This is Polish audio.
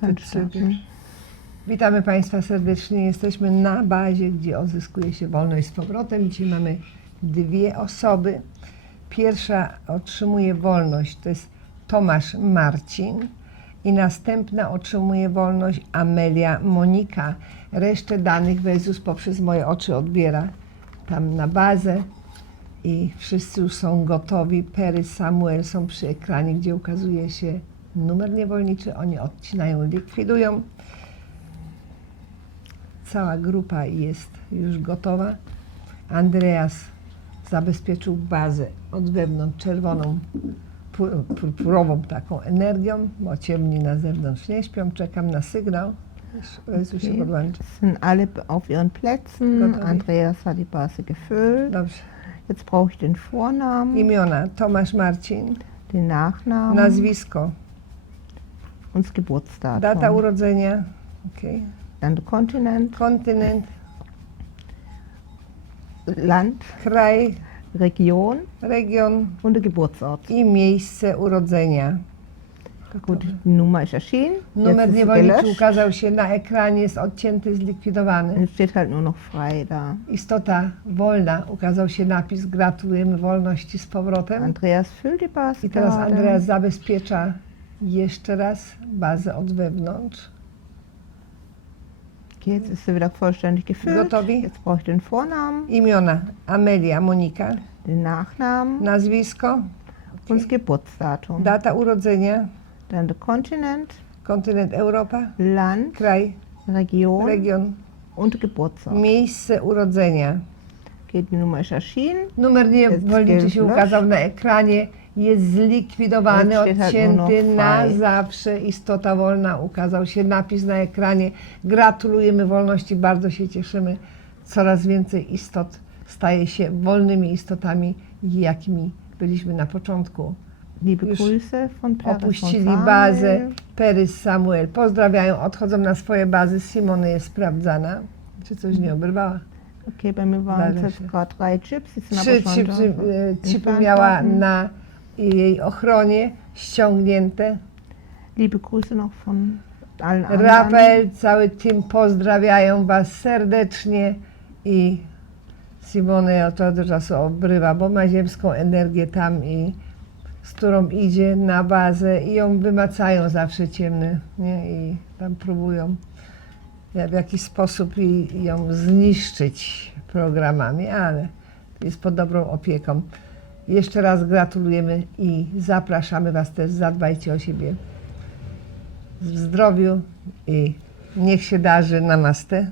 Cyk. starten. Witamy Państwa serdecznie. Jesteśmy na bazie, gdzie odzyskuje się wolność z powrotem. Dzisiaj mamy dwie osoby. Pierwsza otrzymuje wolność, to jest Tomasz Marcin i następna otrzymuje wolność Amelia Monika. Resztę danych Jezus poprzez moje oczy odbiera tam na bazę i wszyscy już są gotowi. Pery, Samuel są przy ekranie, gdzie ukazuje się numer niewolniczy. Oni odcinają, likwidują. Cała grupa jest już gotowa. Andreas zabezpieczył bazę od wewnątrz czerwoną, pu- purpurową taką energią, bo ciemni na zewnątrz nie śpią. Czekam na sygnał. Jezu się podłączy. Sind alle auf ihren Plätzen. Gut, okay. Andreas hat die Base gefüllt. Dobrze. Jetzt brauche ich den Vornamen, Imiona Tomasz Marcin, den Nachnamen nazwisko, Geburtsdatum. data urodzenia, okay. Dann der Kontinent, kontynent, Land, kraj, Region region und der Geburtsort. i miejsce urodzenia. Gut, Nummer ist erschienen. Numer niewolniczy ukazał się na ekranie, jest odcięty, zlikwidowany. Steht halt nur noch frei da. Istota wolna, ukazał się napis Gratulujemy wolności z powrotem. Andreas Base I teraz. Andreas zabezpiecza jeszcze raz bazę od wewnątrz. Jetzt ist sie wieder vollständig gefüllt. Gotowi? Jetzt brauche ich den Vornamen, Imiona Amelia Monika, den Nachnamen nazwisko, und das Geburtsdatum. data urodzenia, Dann der Kontinent, kontynent Europa, Land, kraj, Region region, und Geburtsort. miejsce urodzenia. Okay, die Nummer ist erschienen. Numer niewolniczy się gelöscht. ukazał na ekranie, jest zlikwidowany, nur odcięty noch na zawsze. Istota wolna, ukazał się napis na ekranie. Gratulujemy wolności, bardzo się cieszymy. Coraz więcej istot staje się wolnymi istotami, jakimi byliśmy na początku. Już Opuścili bazę. Perys, Samuel pozdrawiają, odchodzą na swoje bazy. Simony jest sprawdzana. Czy coś nie obrywała? Okay, bei mir waren es Leider jetzt nicht. gerade drei Chips. Trzy chipsy, e, chipy miała worden. Na jej ochronie ściągnięte. Liebe Grüße noch von allen anderen. Rapel, cały team pozdrawiają Was serdecznie i Simone od tego czasu obrywa, bo ma ziemską energię tam i z którą idzie na bazę i ją wymacają zawsze ciemne nie? i tam próbują w jakiś sposób i- ją zniszczyć programami, ale jest pod dobrą opieką. Jeszcze raz gratulujemy i zapraszamy Was też, zadbajcie o siebie w zdrowiu i niech się darzy. Namaste.